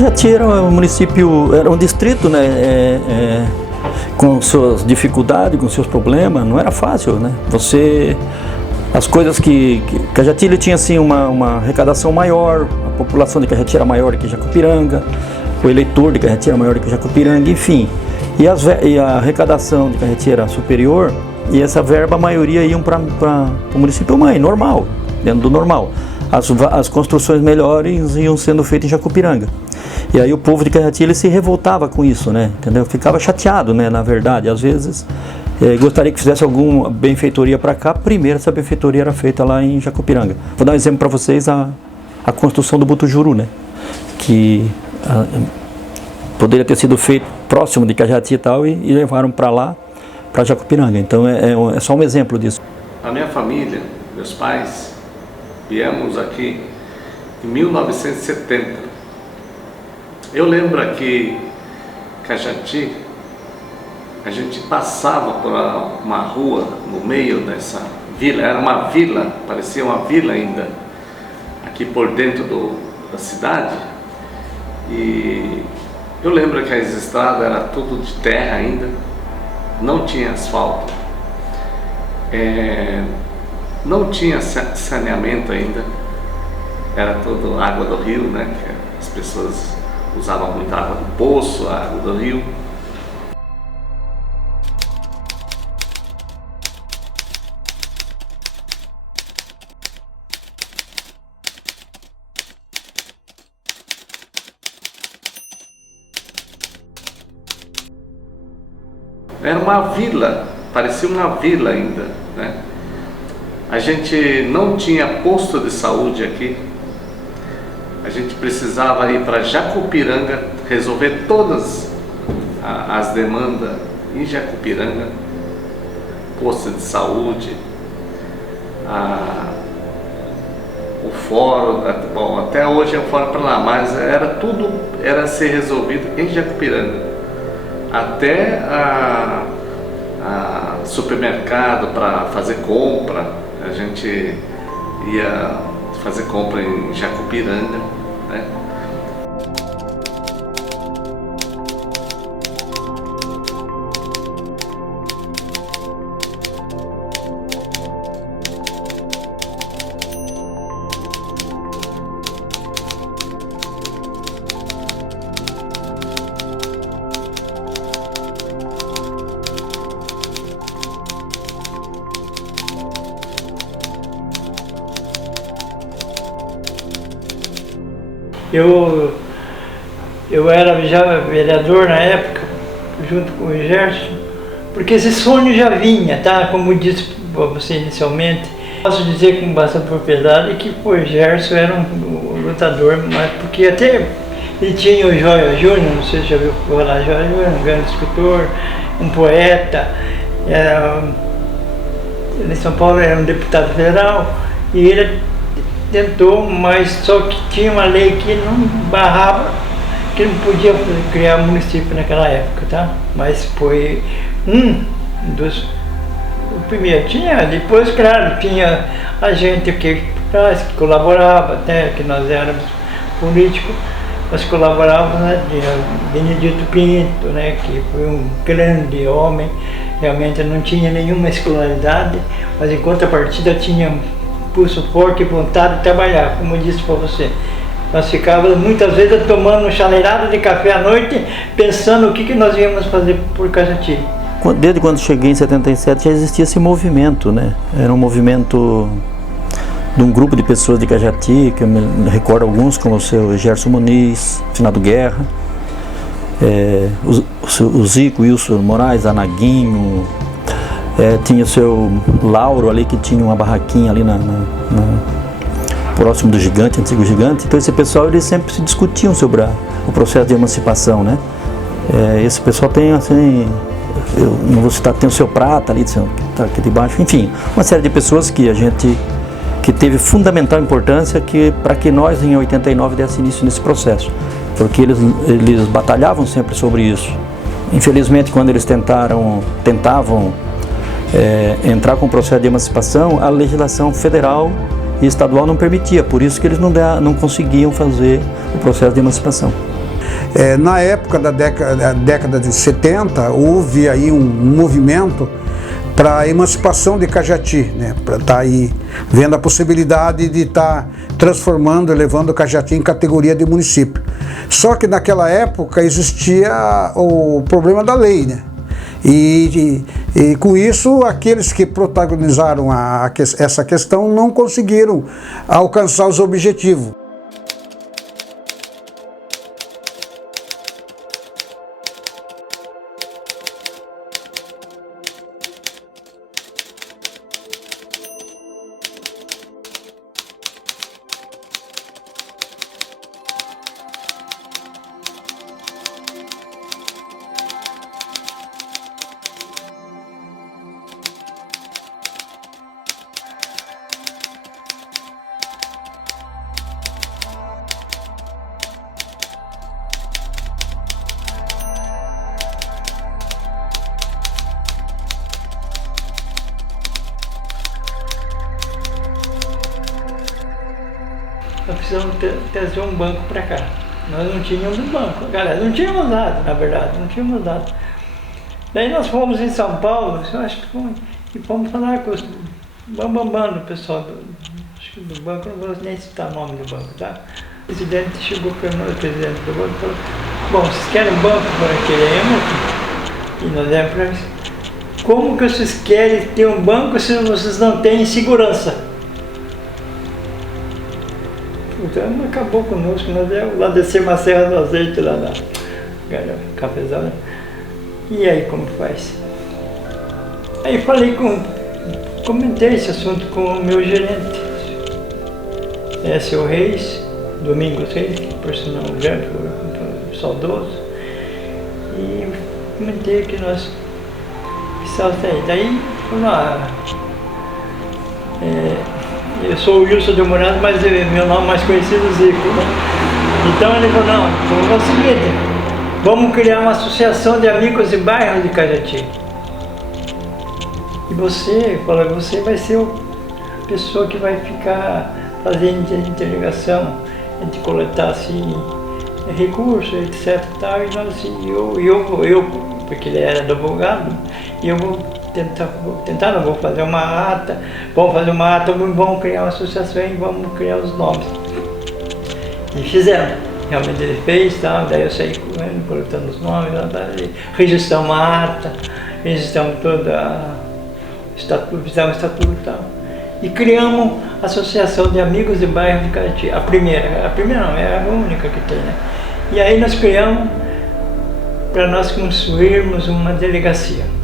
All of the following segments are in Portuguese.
Cajati era um município, era um distrito, né, com suas dificuldades, com seus problemas, não era fácil, né? As coisas Cajati ele tinha assim uma arrecadação maior, a população de Cajati era maior que Jacupiranga, o eleitor de Cajati era maior que Jacupiranga, enfim. E a arrecadação de Cajati era superior, e essa verba, a maioria iam para o município mãe, normal, dentro do normal. As construções melhores iam sendo feitas em Jacupiranga. E aí o povo de Cajati ele se revoltava com isso, né? Entendeu? Ficava chateado, né? Na verdade, às vezes gostaria que fizesse alguma benfeitoria para cá. Primeiro essa benfeitoria era feita lá em Jacupiranga. Vou dar um exemplo para vocês, a construção do Butujuru, né? Que poderia ter sido feito próximo de Cajati e tal, e levaram para lá, para Jacupiranga. Então é só um exemplo disso. A minha família, meus pais, viemos aqui em 1970. Eu lembro aqui, Cajati, a gente passava por uma rua no meio dessa vila, era uma vila, parecia uma vila ainda, aqui por dentro da cidade. E eu lembro que as estradas eram tudo de terra ainda, não tinha asfalto, não tinha saneamento ainda, era tudo água do rio, né? Que as pessoas usavam muita água do poço, a água do rio. Era uma vila, parecia uma vila ainda, né? A gente não tinha posto de saúde aqui. A gente precisava ir para Jacupiranga, resolver todas as demandas em Jacupiranga, posto de saúde, o fórum, bom, até hoje é o fórum para lá, mas tudo era ser resolvido em Jacupiranga. Até supermercado para fazer compra, a gente ia fazer compra em Jacupiranga, né? Eu era já vereador na época, junto com o Gerson, porque esse sonho já vinha, tá? Como disse para você inicialmente. Posso dizer com bastante propriedade que o Gerson era um lutador, mas porque até ele tinha o Joia Júnior, não sei se já viu falar, Joia Júnior, um grande escritor, um poeta, ele em São Paulo era um deputado federal, e ele tentou, mas só que tinha uma lei que não barrava, que não podia criar município naquela época, tá? Mas foi o primeiro. Tinha, depois, claro, tinha a gente que colaborava, até que nós éramos políticos, nós colaborávamos, né? Benedito Pinto, né? Que foi um grande homem, realmente não tinha nenhuma escolaridade, mas em contrapartida tinha pulso forte e vontade de trabalhar, como eu disse para você. Nós ficávamos muitas vezes tomando chaleirada de café à noite, pensando o que nós íamos fazer por Cajati. Desde quando cheguei em 77 já existia esse movimento, né? Era um movimento de um grupo de pessoas de Cajati, que eu me recordo alguns, como o seu Gerson Muniz, Finado Guerra, o Zico, Wilson Moraes, Anaguinho, tinha o seu Lauro ali, que tinha uma barraquinha ali próximo do Gigante, antigo Gigante. Então esse pessoal, eles sempre se discutiam sobre o processo de emancipação, né? Esse pessoal tem assim, eu não vou citar, tem o seu Prata ali, tá aqui debaixo, enfim, uma série de pessoas que teve fundamental importância para que nós em 89 desse início nesse processo, porque eles batalhavam sempre sobre isso. Infelizmente, quando eles tentavam entrar com o processo de emancipação, a legislação federal e estadual não permitia, por isso que eles não conseguiam fazer o processo de emancipação. Na época da década de 70, houve aí um movimento para a emancipação de Cajati, né? Para estar aí vendo a possibilidade de estar transformando, elevando Cajati em categoria de município. Só que naquela época existia o problema da lei, né? E com isso, aqueles que protagonizaram essa questão não conseguiram alcançar os objetivos. Nós precisamos trazer um banco para cá. Nós não tínhamos um banco, galera, não tínhamos nada, na verdade, não tínhamos nada. Daí nós fomos em São Paulo, eu acho que fomos falar com os bambambam do pessoal do banco, não vou nem citar o nome do banco, tá? O presidente chegou para nós, o presidente do banco, e falou: bom, vocês querem um banco? Nós queremos. E nós demos para eles: como que vocês querem ter um banco se vocês não têm segurança? Então acabou conosco, nós viemos lá descer uma serra do azeite lá na cafezal. E aí, como faz? Aí comentei esse assunto com o meu gerente, seu Reis, Domingos Reis, que por sinal um grande, saudoso. E comentei que nós precisávamos ter. Daí, eu sou o Wilson de Moraes, mas meu nome mais conhecido é Zico, né? Então ele falou: não, vamos fazer o seguinte, vamos criar uma associação de amigos de bairro de Cajati. E você vai ser a pessoa que vai ficar fazendo interligação, a gente coletar assim, recursos, etc. Tal, e eu, porque ele era advogado, e eu vou tentar, não vou fazer uma ata, vamos criar uma associação e vamos criar os nomes. E fizemos, realmente ele fez, daí eu saí coletando os nomes, registramos uma ata, registramos toda estatuto, fizemos estatuto e tal. E criamos a Associação de Amigos de Bairro de Cajati, a primeira não, é a única que tem, né? E aí nós criamos para nós construirmos uma delegacia.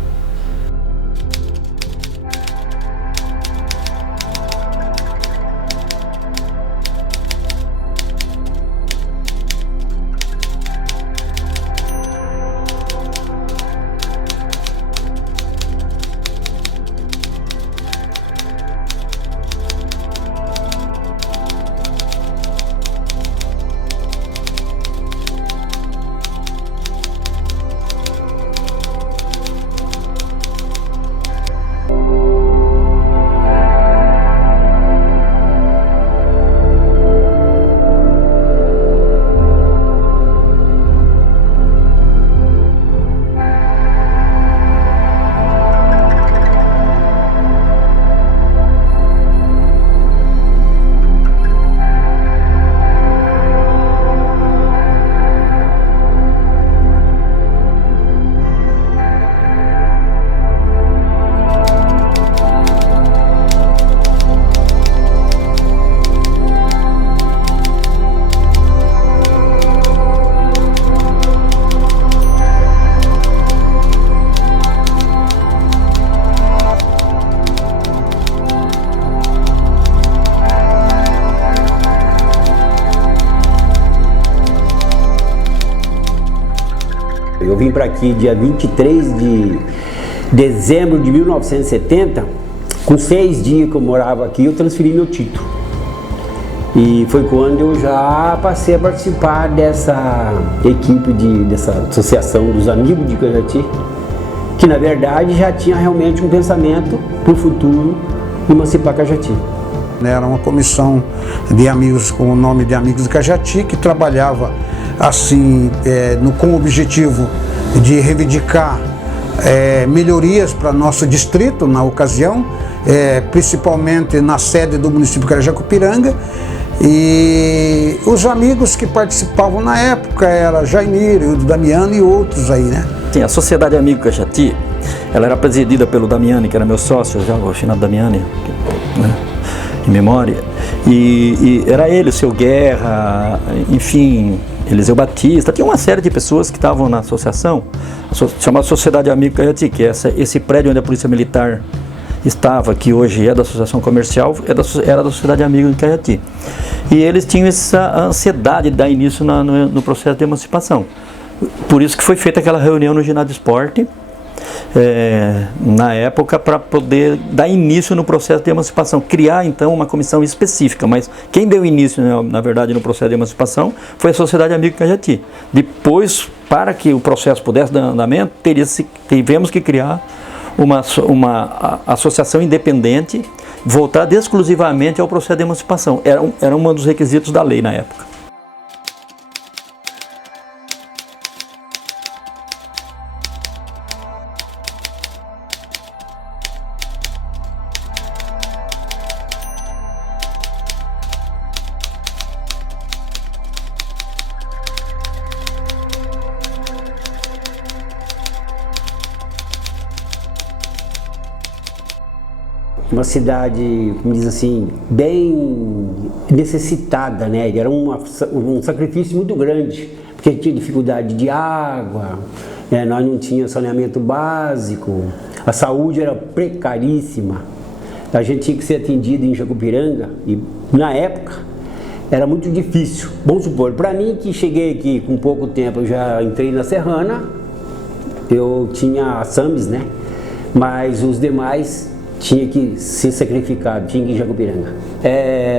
Eu vim para aqui dia 23 de dezembro de 1970, com 6 dias que eu morava aqui, eu transferi meu título. E foi quando eu já passei a participar dessa equipe, dessa associação dos amigos de Cajati, que na verdade já tinha realmente um pensamento para o futuro emancipar Cajati. Era uma comissão de amigos com o nome de Amigos de Cajati, que trabalhava assim com o objetivo de reivindicar melhorias para nosso distrito na ocasião, principalmente na sede do município de Jacupiranga. E os amigos que participavam na época era Jaimir, o Damiano e outros aí, né? Sim, a Sociedade Amigo Cajati, ela era presidida pelo Damiani, que era meu sócio, já o finado Damiani, né, em memória. E era ele, o seu Guerra, enfim, Eliseu Batista, tinha uma série de pessoas que estavam na associação, chamada Sociedade Amigo Cajati, que é esse prédio onde a Polícia Militar estava, que hoje é da Associação Comercial, era da Sociedade Amigo de Cajati. E eles tinham essa ansiedade de dar início no processo de emancipação. Por isso que foi feita aquela reunião no Ginásio de Esporte, na época, para poder dar início no processo de emancipação, criar então uma comissão específica. Mas quem deu início, na verdade, no processo de emancipação foi a Sociedade Amigo de Cajati. Depois, para que o processo pudesse dar andamento, tivemos que criar uma associação independente voltada exclusivamente ao processo de emancipação. Era um dos requisitos da lei na época. Uma cidade, como diz assim, bem necessitada, né? Era um sacrifício muito grande, porque tinha dificuldade de água, né? Nós não tínhamos saneamento básico, a saúde era precaríssima, a gente tinha que ser atendido em Jacupiranga e na época era muito difícil. Vamos supor, para mim que cheguei aqui com pouco tempo, eu já entrei na Serrana, eu tinha a SAMES, né? Mas os demais tinha que ser sacrificado, tinha que ir em Jacupiranga.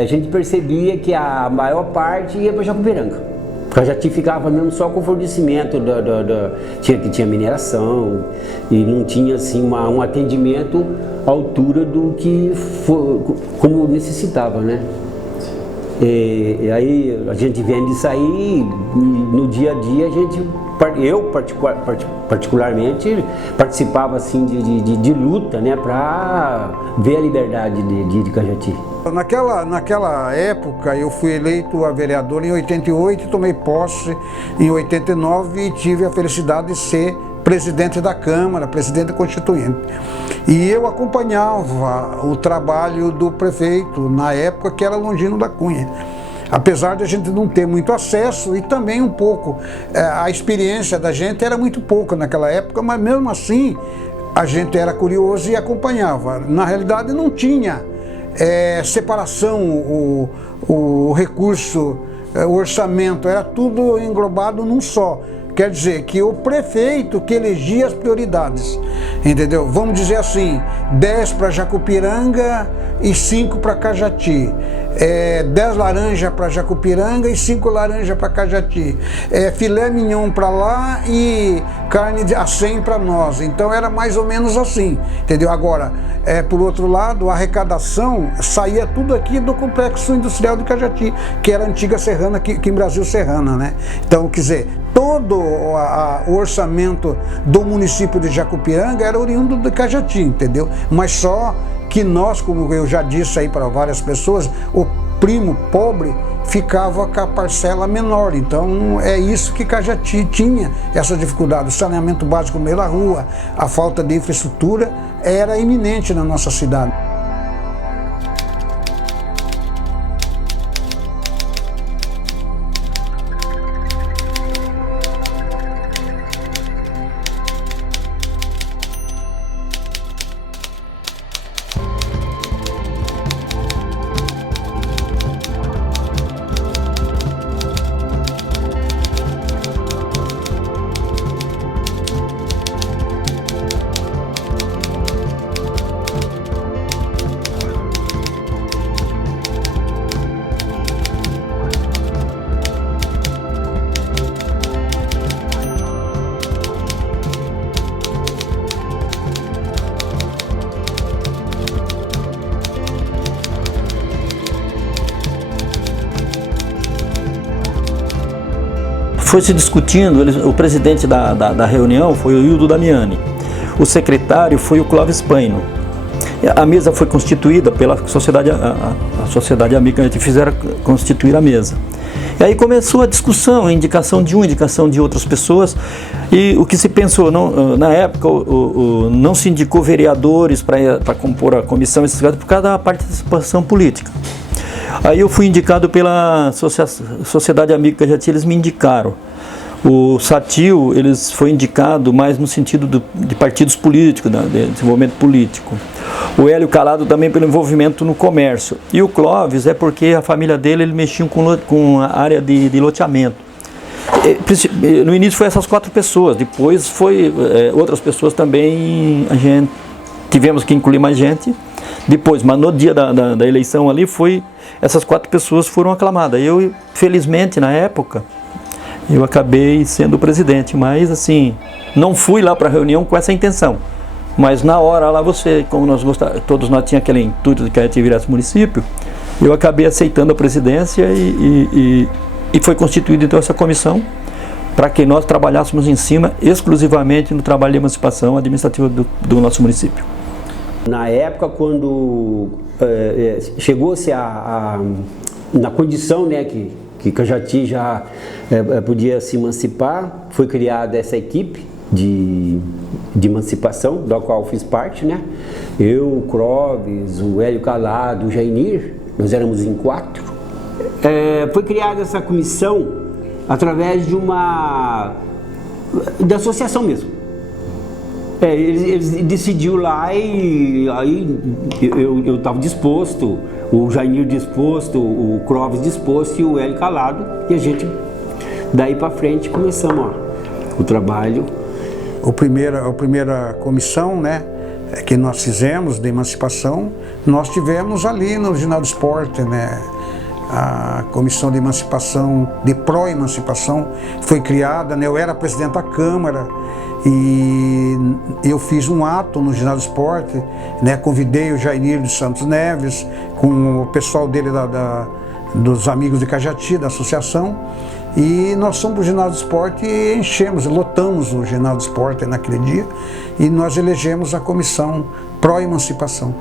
A gente percebia que a maior parte ia para Jacupiranga. Cajati ficava mesmo só com o fornecimento, tinha mineração e não tinha assim, um atendimento à altura do que como necessitava, né? E aí a gente vendo isso aí, no dia a dia eu particularmente participava assim de luta, né, para ver a liberdade de Cajati. Naquela época eu fui eleito a vereador em 88, tomei posse em 89 e tive a felicidade de ser presidente da Câmara, presidente constituinte. E eu acompanhava o trabalho do prefeito, na época que era Longino da Cunha. Apesar de a gente não ter muito acesso e também um pouco, a experiência da gente era muito pouca naquela época, mas mesmo assim a gente era curioso e acompanhava. Na realidade não tinha separação, o recurso, o orçamento, era tudo englobado num só. Quer dizer que o prefeito que elegia as prioridades, entendeu? Vamos dizer assim, 10 para Jacupiranga e 5 para Cajati. 10 laranjas para Jacupiranga e 5 laranjas para Cajati. Filé mignon para lá e carne a 100 para nós. Então era mais ou menos assim, entendeu? Agora, por outro lado, a arrecadação saía tudo aqui do Complexo Industrial de Cajati, que era a antiga Serrana, que em Brasil Serrana, né? Então, quer dizer, todo o orçamento do município de Jacupiranga era oriundo de Cajati, entendeu? Mas só que nós, como eu já disse aí para várias pessoas, o primo pobre ficava com a parcela menor. Então é isso que Cajati tinha, essa dificuldade. O saneamento básico no meio da rua, a falta de infraestrutura era iminente na nossa cidade. foi se discutindo, o presidente da reunião foi o Hildo Damiani, o secretário foi o Clóvis Paino. A mesa foi constituída pela sociedade, a sociedade amiga, a gente fizeram constituir a mesa. E aí começou a discussão, a indicação de indicação de outras pessoas, e o que se pensou, na época não se indicou vereadores para compor a comissão por causa da participação política. Aí eu fui indicado pela Sociedade Amiga Cajati, eles me indicaram. O Satil, eles foi indicado mais no sentido de partidos políticos, de desenvolvimento político. O Hélio Calado também pelo envolvimento no comércio. E o Clóvis é porque a família dele, ele mexia com a área de loteamento. No início foi essas 4 pessoas, depois foi outras pessoas também, tivemos que incluir mais gente depois, mas no dia da eleição ali essas 4 pessoas foram aclamadas. Eu, felizmente, na época, eu acabei sendo o presidente, mas assim, não fui lá para a reunião com essa intenção. Mas na hora lá como todos nós tínhamos aquele intuito de que a gente virasse município, eu acabei aceitando a presidência e foi constituída então essa comissão para que nós trabalhássemos em cima exclusivamente no trabalho de emancipação administrativa do nosso município. Na época, quando chegou-se na condição, né, que Cajati já podia se emancipar, foi criada essa equipe de emancipação, da qual fiz parte, né? Eu, o Clóvis, o Hélio Calado, o Jainir, nós éramos em 4. Foi criada essa comissão através da associação mesmo. Eles decidiu lá e aí eu estava disposto, o Jainir disposto, o Clóvis disposto e o Hélio Calado, e a gente daí para frente começamos o trabalho. A primeira comissão, né, que nós fizemos de emancipação, nós tivemos ali no Ginaldo Esporte, né, a comissão de emancipação, de pró-emancipação foi criada, né, eu era presidente da Câmara e eu fiz um ato no Ginaldo Esporte, né, convidei o Jainir de Santos Neves com o pessoal dele dos amigos de Cajati, da associação, e nós fomos para o Ginaldo Esporte e lotamos o Ginaldo Esporte naquele dia e nós elegemos a comissão pró-emancipação.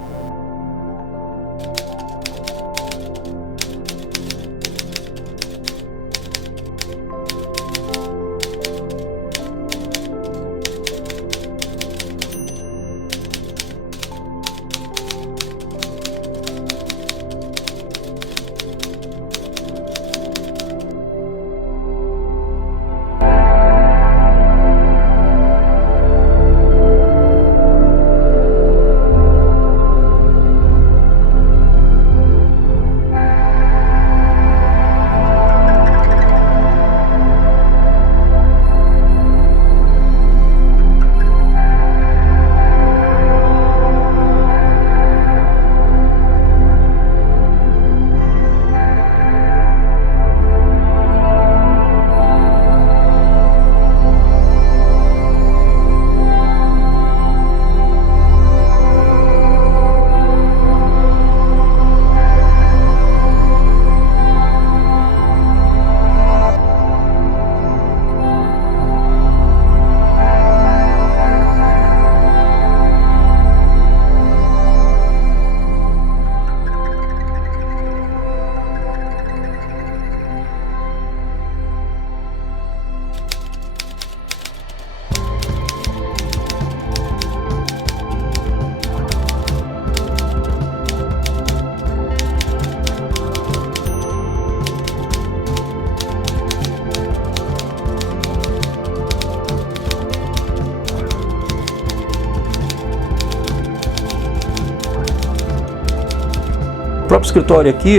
O próprio escritório aqui,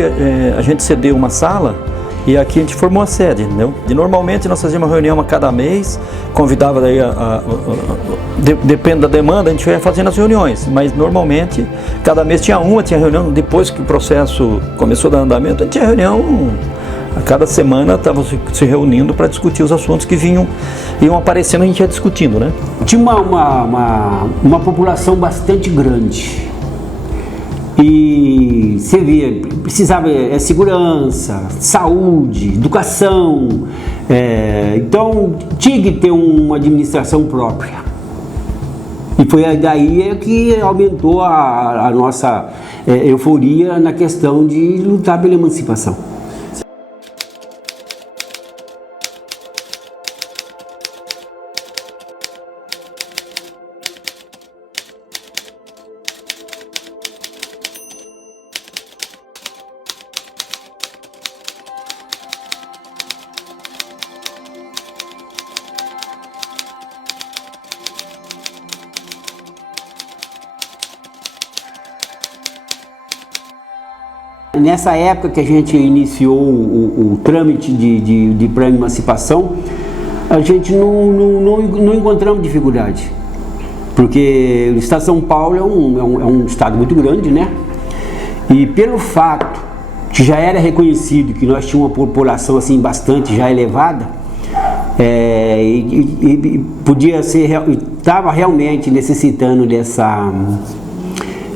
a gente cedeu uma sala e aqui a gente formou a sede, entendeu? E normalmente nós fazíamos uma reunião a cada mês, convidava daí, depende da demanda, a gente ia fazendo as reuniões, mas normalmente cada mês tinha reunião, depois que o processo começou a dar andamento, a gente tinha reunião, a cada semana estava se reunindo para discutir os assuntos que iam aparecendo, a gente ia discutindo, né? Tinha uma população bastante grande. E você via, precisava segurança, saúde, educação, então tinha que ter uma administração própria. E foi daí que aumentou a nossa euforia na questão de lutar pela emancipação. Nessa época que a gente iniciou o trâmite de pré-emancipação, a gente não encontramos dificuldade, porque o estado de São Paulo é um estado muito grande, né? E pelo fato que já era reconhecido que nós tínhamos uma população assim bastante já elevada, e podia ser, estava realmente necessitando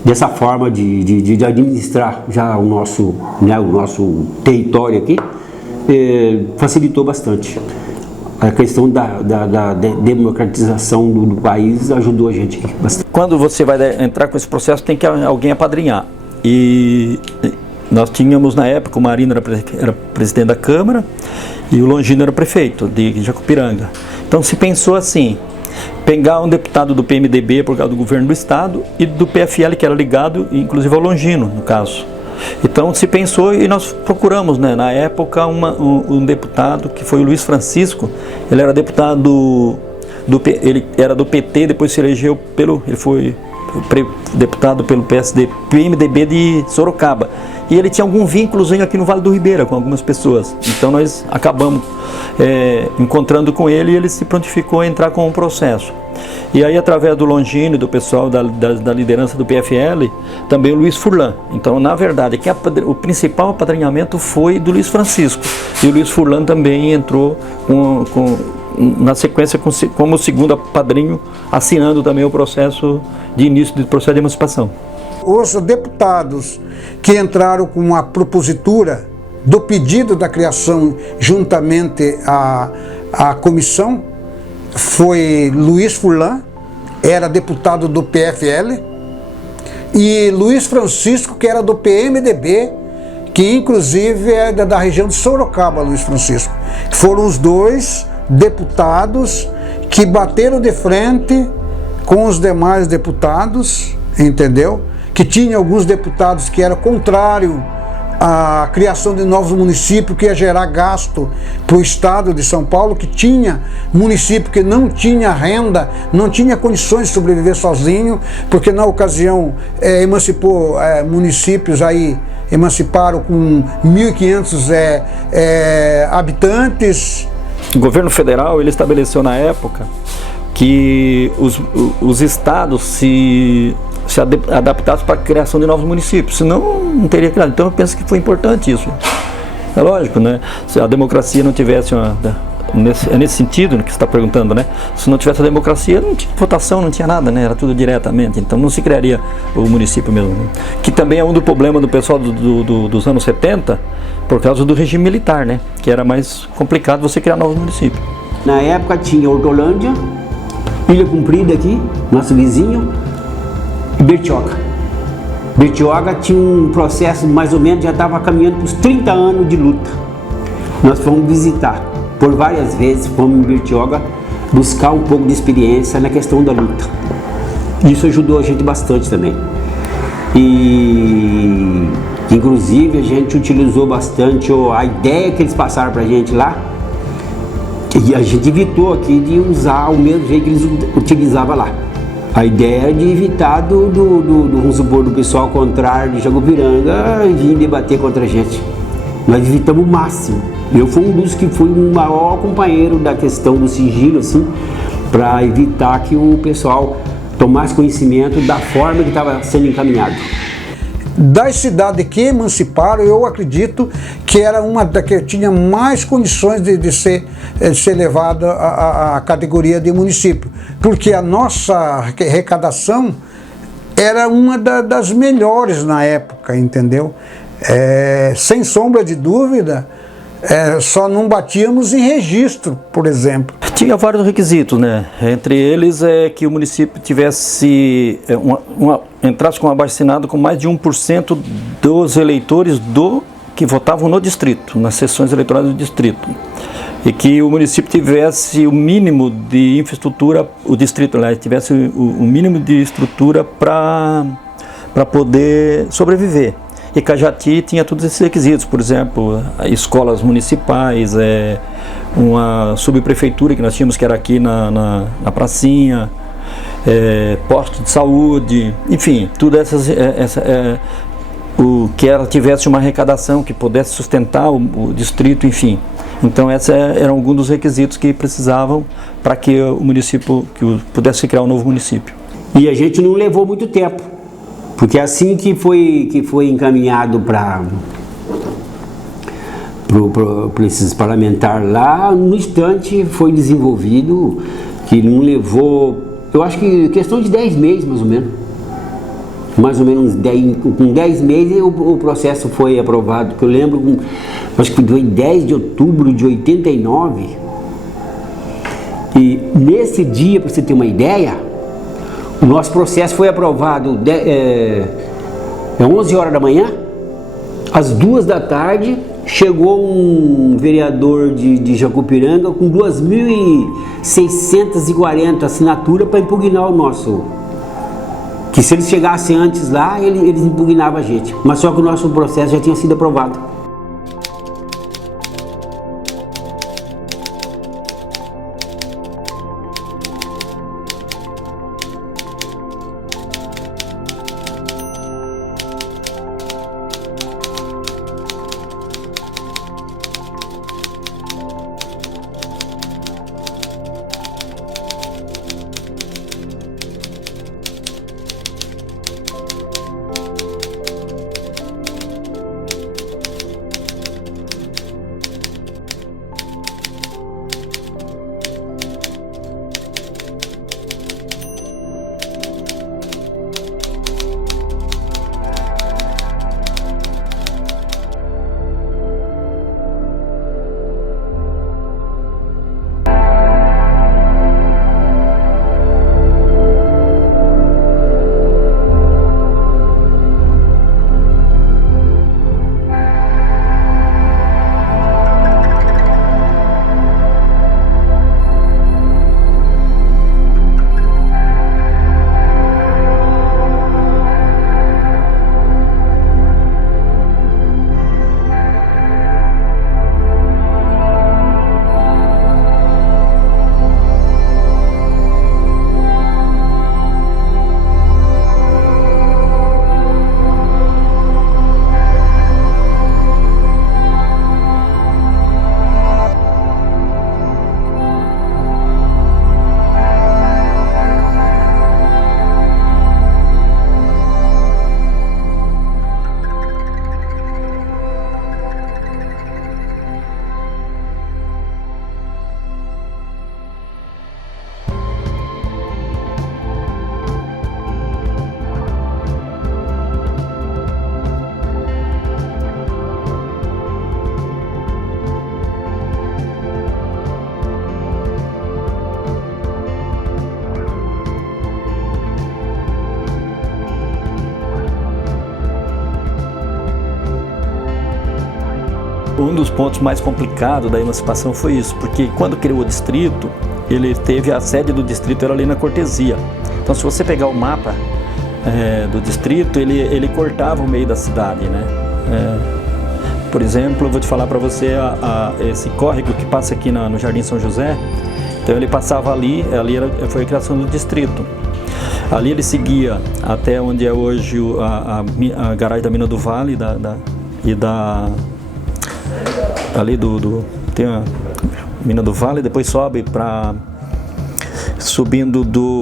dessa forma de administrar já o nosso território aqui, facilitou bastante. A questão da democratização do país ajudou a gente bastante. Quando você vai entrar com esse processo, tem que alguém apadrinhar. E nós tínhamos na época, o Marino era presidente da Câmara e o Longino era prefeito de Jacupiranga. Então se pensou assim: pegar um deputado do PMDB por causa do governo do estado e do PFL, que era ligado inclusive ao Longino, no caso. Então se pensou e nós procuramos, né, na época um deputado que foi o Luiz Francisco. Ele era deputado ele era do PT, depois se elegeu ele foi deputado pelo PMDB de Sorocaba. E ele tinha algum vínculozinho aqui no Vale do Ribeira com algumas pessoas. Então nós acabamos encontrando com ele e ele se prontificou a entrar com o processo. E aí, através do Longino e do pessoal da liderança do PFL, também o Luiz Furlan. Então, na verdade, o principal apadrinhamento foi do Luiz Francisco. E o Luiz Furlan também entrou na sequência como segundo padrinho, assinando também o processo de início do processo de emancipação. Os deputados que entraram com a propositura do pedido da criação juntamente à comissão foi Luiz Furlan, era deputado do PFL, e Luiz Francisco, que era do PMDB, que inclusive é da região de Sorocaba, Luiz Francisco. Foram os dois deputados que bateram de frente com os demais deputados, entendeu? Que tinha alguns deputados que eram contrários à criação de novos municípios, que ia gerar gasto para o estado de São Paulo, que tinha município que não tinha renda, não tinha condições de sobreviver sozinho, porque na ocasião emancipou municípios aí, emanciparam com 1.500 habitantes. O governo federal ele estabeleceu na época que os estados se adaptassem para a criação de novos municípios, senão não teria criado. Então eu penso que foi importante isso. É lógico, né? Se a democracia não tivesse nesse sentido que você está perguntando, né? Se não tivesse a democracia, não tinha votação, não tinha nada, né? Era tudo diretamente, então não se criaria o município mesmo, né? Que também é um do problema do pessoal dos anos 70, por causa do regime militar, né? Que era mais complicado você criar novos municípios. Na época tinha Hortolândia, Ilha Comprida aqui, nosso vizinho, e Bertioga. Bertioga tinha um processo mais ou menos, já estava caminhando para os 30 anos de luta. Nós fomos visitar, por várias vezes fomos em Bertioga buscar um pouco de experiência na questão da luta. Isso ajudou a gente bastante também. E inclusive a gente utilizou bastante a ideia que eles passaram para a gente lá, e a gente evitou aqui de usar o mesmo jeito que eles utilizavam lá. A ideia é de evitar vamos supor, do pessoal contrário de Jacupiranga vir debater contra a gente. Nós evitamos o máximo. Eu fui um dos que fui o maior companheiro da questão do sigilo, assim, para evitar que o pessoal tomasse conhecimento da forma que estava sendo encaminhado. Das cidades que emanciparam, eu acredito que era uma da que tinha mais condições de ser levada à categoria de município, porque a nossa arrecadação era uma das melhores na época, entendeu? Sem sombra de dúvida, só não batíamos em registro, por exemplo. Tinha vários requisitos, né? Entre eles é que o município tivesse entrasse com abaixo-assinado com mais de 1% dos eleitores que votavam no distrito, nas sessões eleitorais do distrito. E que o município tivesse o mínimo de infraestrutura, o distrito, aliás, tivesse o mínimo de estrutura para poder sobreviver. E Cajati tinha todos esses requisitos, por exemplo, escolas municipais, uma subprefeitura que nós tínhamos, que era aqui na pracinha, posto de saúde, enfim, tudo que ela tivesse uma arrecadação que pudesse sustentar o distrito, enfim. Então esses eram alguns dos requisitos que precisavam para que o município pudesse criar um novo município. E a gente não levou muito tempo, porque assim que foi encaminhado para esses parlamentares lá, no instante foi desenvolvido, que não levou, eu acho que questão de 10 meses mais ou menos. Mais ou menos com 10 meses o processo foi aprovado, que eu lembro, acho que foi em 10 de outubro de 89, e nesse dia, para você ter uma ideia, o nosso processo foi aprovado 11 horas da manhã, às 2 da tarde, chegou um vereador de Jacupiranga com 2.640 assinaturas para impugnar o nosso. Que se eles chegassem antes lá, eles impugnavam a gente. Mas só que o nosso processo já tinha sido aprovado. Um dos pontos mais complicados da emancipação foi isso, porque quando criou o distrito, ele teve a sede do distrito era ali na Cortesia. Então, se você pegar o mapa do distrito, ele cortava o meio da cidade, né? Por exemplo, eu vou te falar para você esse córrego que passa aqui no Jardim São José. Então ele passava ali foi a criação do distrito. Ali ele seguia até onde é hoje a garagem da Mina do Vale ali tem a Mina do Vale, depois sobe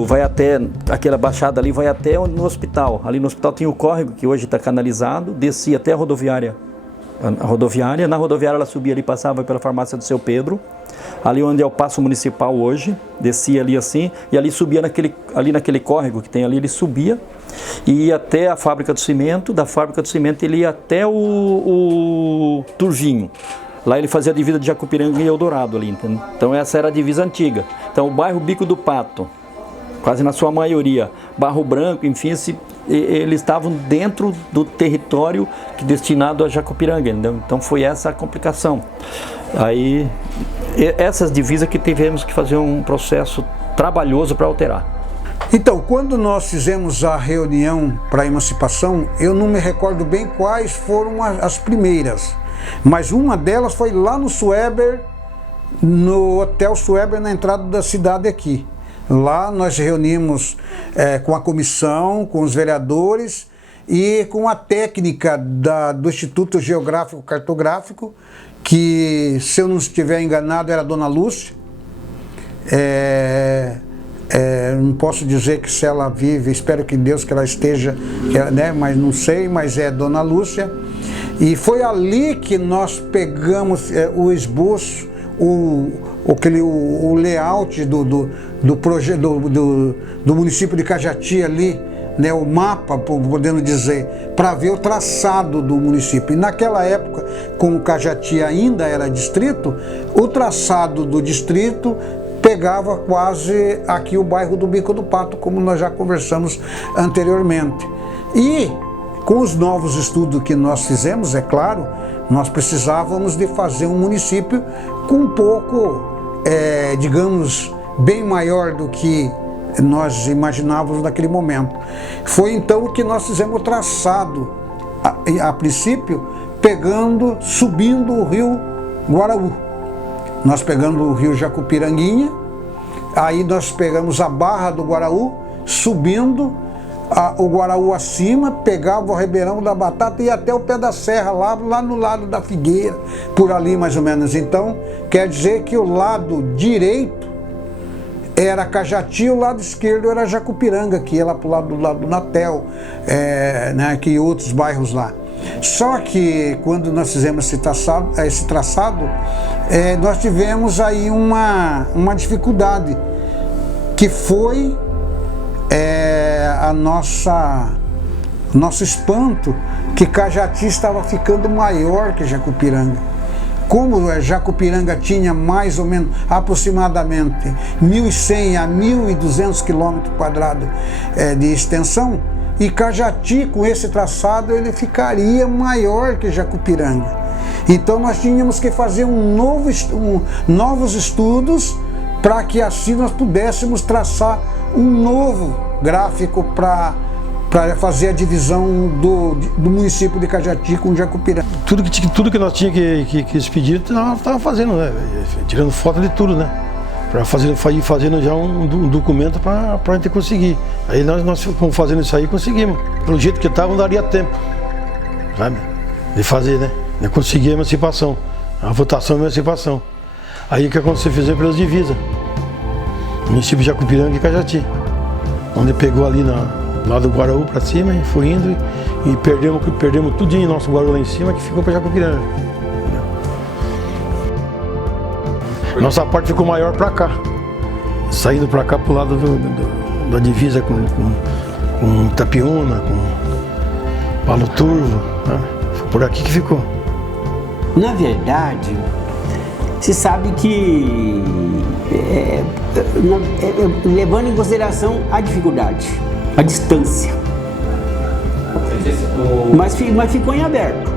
vai até aquela baixada ali, vai até no hospital. Ali no hospital tem o córrego que hoje está canalizado, descia até a rodoviária a rodoviária. Na rodoviária ela subia ali, passava pela farmácia do Seu Pedro, ali onde é o Paço Municipal hoje, descia ali assim, e ali subia ali naquele córrego que tem ali, ele subia e ia até a fábrica do cimento, da fábrica do cimento ele ia até o Turvinho. Lá ele fazia a divisa de Jacupiranga e Eldorado ali, entendeu? Então essa era a divisa antiga. Então o bairro Bico do Pato, quase na sua maioria, Barro Branco, enfim, eles estavam dentro do território destinado a Jacupiranga, entendeu? Então foi essa a complicação. Aí essas divisas que tivemos que fazer um processo trabalhoso para alterar. Então, quando nós fizemos a reunião para a emancipação, eu não me recordo bem quais foram as primeiras, mas uma delas foi lá no Sueber, no Hotel Sueber, na entrada da cidade aqui. Lá nós reunimos com a comissão, com os vereadores e com a técnica do Instituto Geográfico Cartográfico, que, se eu não estiver enganado, era a Dona Lúcia. Não posso dizer que se ela vive, espero que Deus que ela esteja, né, mas não sei, mas é Dona Lúcia. E foi ali que nós pegamos o esboço, o layout do projeto do município de Cajati ali, né, o mapa, podendo dizer, para ver o traçado do município. E naquela época, como Cajati ainda era distrito, o traçado do distrito pegava quase aqui o bairro do Bico do Pato, como nós já conversamos anteriormente. E com os novos estudos que nós fizemos, é claro, nós precisávamos de fazer um município com um pouco, digamos, bem maior do que nós imaginávamos naquele momento. Foi então que nós fizemos o traçado, a princípio, subindo o rio Guaraú. Nós pegamos o rio Jacupiranguinha, aí nós pegamos a barra do Guaraú, subindo o Guaraú acima, pegava o Ribeirão da Batata e ia até o pé da serra, lá no lado da Figueira, por ali mais ou menos. Então, quer dizer que o lado direito era Cajati, o lado esquerdo era Jacupiranga, que ia lá para o lado do Natel, né, que outros bairros lá. Só que quando nós fizemos esse traçado, nós tivemos aí uma dificuldade, que foi nosso espanto, que Cajati estava ficando maior que Jacupiranga. Como Jacupiranga tinha mais ou menos, aproximadamente 1.100 a 1.200 km² de extensão, e Cajati, com esse traçado, ele ficaria maior que Jacupiranga. Então nós tínhamos que fazer novos estudos para que assim nós pudéssemos traçar um novo gráfico para fazer a divisão do município de Cajati com Jacupiranga. Tudo que nós tínhamos que expedir, nós estávamos fazendo, né? Tirando foto de tudo, né? Para ir fazendo já um documento para a gente conseguir. Aí nós fomos fazendo isso aí, conseguimos. Pelo jeito que estava, não daria tempo, sabe? De fazer, né? De conseguir a emancipação, a votação e a emancipação. Aí o que aconteceu? Fizemos pelas divisas, município de Jacupiranga e Cajati, onde pegou ali lá do Guaraú para cima e foi indo e perdemos tudinho nosso Guaraú lá em cima, que ficou para Jacupiranga. Nossa parte ficou maior para cá, saindo para cá pro lado da divisa com Itapiúna, com Paulo Turvo, né? Foi por aqui que ficou. Na verdade, se sabe que, levando em consideração a dificuldade, a distância, mas ficou em aberto.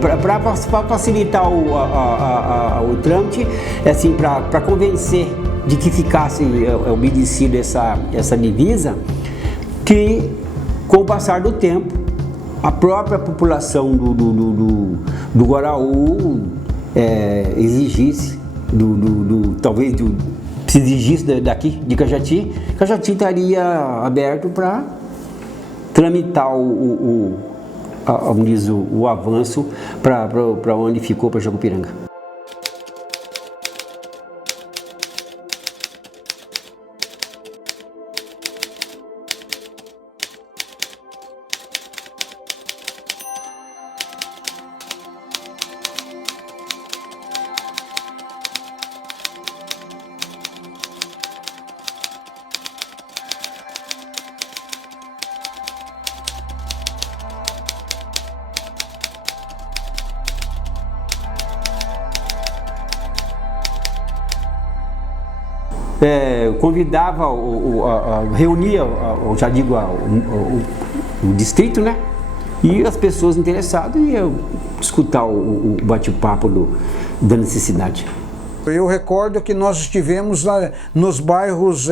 Para facilitar o trâmite, assim, para convencer de que ficasse obedecido essa divisa, que com o passar do tempo, a própria população do Guaraú exigisse, talvez se exigisse daqui, de Cajati estaria aberto para tramitar o avanço para onde ficou, para Jacupiranga. convidava, reunia, já digo, o distrito, né? E as pessoas interessadas iam escutar o bate-papo da necessidade. Eu recordo que nós estivemos nos bairros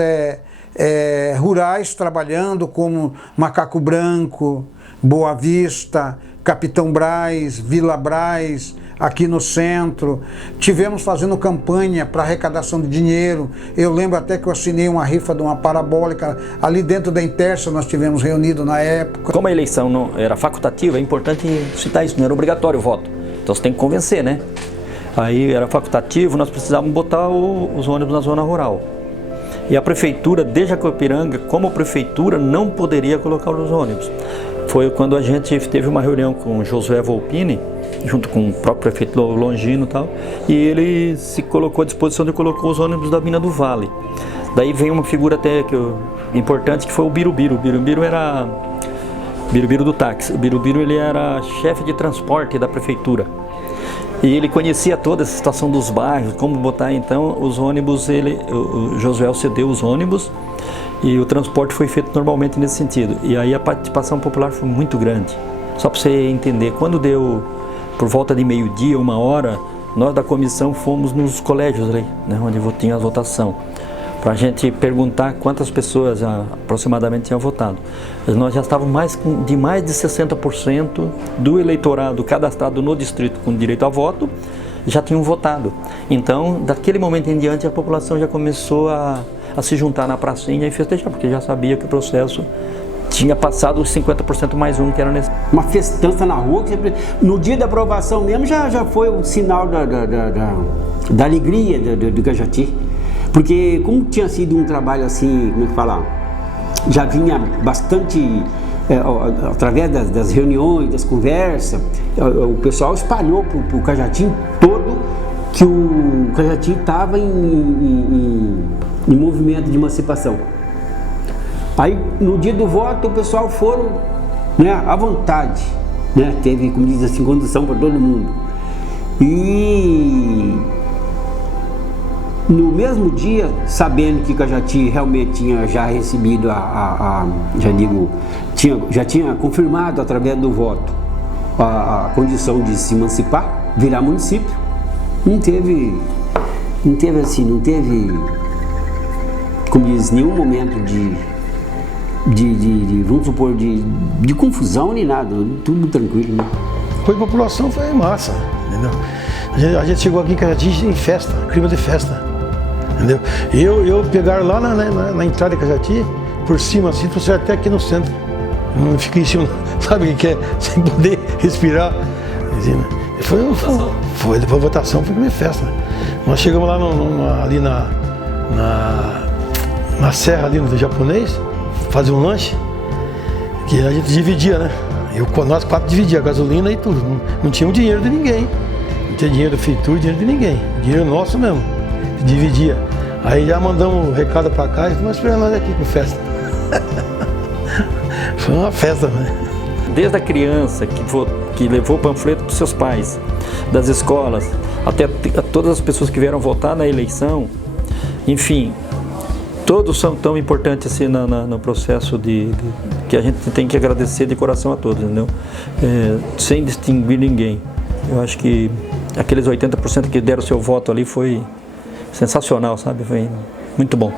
rurais trabalhando, como Macaco Branco, Boa Vista, Capitão Braz, Vila Braz, aqui no centro. Tivemos fazendo campanha para arrecadação de dinheiro. Eu lembro até que eu assinei uma rifa de uma parabólica ali dentro da Intersa, nós tivemos reunido na época. Como a eleição não era facultativa, é importante citar isso, não era obrigatório o voto. Então você tem que convencer, né? Aí era facultativo, nós precisávamos botar os ônibus na zona rural. E a prefeitura de Jacuapiranga, como prefeitura, não poderia colocar os ônibus. Foi quando a gente teve uma reunião com o Josué Volpini, junto com o próprio prefeito Longino e tal, e ele se colocou à disposição de colocar os ônibus da Mina do Vale. Daí vem uma figura até importante, que foi o Birubiru. O Birubiru era Birubiru do táxi. O Birubiru, ele era chefe de transporte da prefeitura. E ele conhecia toda essa situação dos bairros, como botar então os ônibus, o Josué cedeu os ônibus e o transporte foi feito normalmente nesse sentido. E aí a participação popular foi muito grande. Só para você entender, quando deu por volta de meio-dia, 1h, nós da comissão fomos nos colégios ali, né, onde tinha a votação, para a gente perguntar quantas pessoas aproximadamente tinham votado. Nós já estávamos mais de 60% do eleitorado cadastrado no distrito com direito a voto já tinham votado. Então, daquele momento em diante, a população já começou a se juntar na pracinha e festejar, porque já sabia que o processo tinha passado os 50% mais um que era nesse. Uma festança na rua, que no dia da aprovação mesmo já foi o sinal da alegria do Cajati. Porque como tinha sido um trabalho assim, como é que fala, já vinha bastante, através das reuniões, das conversas, o pessoal espalhou para o Cajati todo que o Cajati estava em movimento de emancipação. Aí no dia do voto o pessoal foram, né, à vontade, né, teve, como diz assim, condução para todo mundo. E no mesmo dia, sabendo que Cajati realmente tinha já recebido já tinha confirmado através do voto a condição de se emancipar, virar município, não teve como diz, nenhum momento vamos supor, de confusão nem nada, tudo tranquilo, né? A população foi massa, entendeu? A gente chegou aqui em Cajati em festa, clima de festa, entendeu? Eu pegaram lá na entrada de Cajati, por cima assim, trouxe até aqui no centro. Eu não fiquei em cima, sabe o que é? Sem poder respirar. Depois da votação foi clima de festa. Nós chegamos lá ali na serra ali no japonês, fazer um lanche, que a gente dividia, né? Nós 4 dividíamos a gasolina e tudo. Não tinha o dinheiro de ninguém. Não tinha dinheiro da feitura, dinheiro de ninguém. Dinheiro nosso mesmo. Dividia. Aí já mandamos o recado pra cá e estamos esperando nós aqui com festa. Foi uma festa, né? Desde a criança que levou o panfleto dos seus pais, das escolas, até todas as pessoas que vieram votar na eleição, enfim, todos são tão importantes assim no processo que a gente tem que agradecer de coração a todos, entendeu? Sem distinguir ninguém. Eu acho que aqueles 80% que deram seu voto ali foi sensacional, sabe? Foi muito bom.